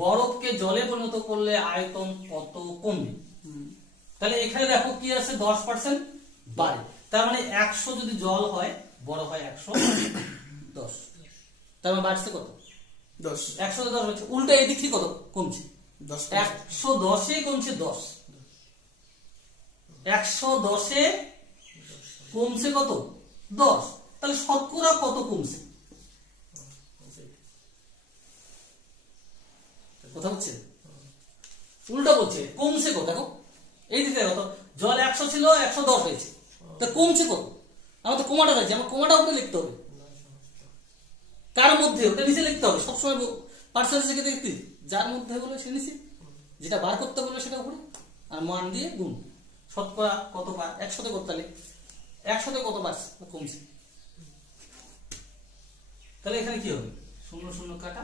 বরফকে জলে পরিণত করলে আয়তন কত কমবে? তাহলে এখানে দেখো কি আছে, 10% বাড়ে। তার মানে 100 যদি জল হয়, বরফ হয় 110। তার মানে বাড়ছে কত? 10। 110 হচ্ছে। উল্টা এদিক থেকে কত কমছে? 10। 110 কমছে 10। 110 কমছে কত? 10। তাহলে শতকরা কত কমছে? কথা হচ্ছে? উল্টা বলছে, কমছে কত? দেখো এই দিকে কত, জল 100 ছিল 110 হয়েছে, তা কমছে কত? আমার তো কমাটা চাইছে, আমার কমাটা উপরে লিখতে হবে। কার মধ্যে? ওটা নিচে লিখতে হবে সবসময়। পার্সেন্টেজ দেখতে যার মধ্যে বলে সে নিচে, যেটা বার করতে বলবে সেটা উপরে, আর মান দিয়ে গুণ। শতকরা কত বার 100 করতে হলে 100 কত বাড়ছে কমছে? তাহলে এখানে কি হবে? 0 0 কাটা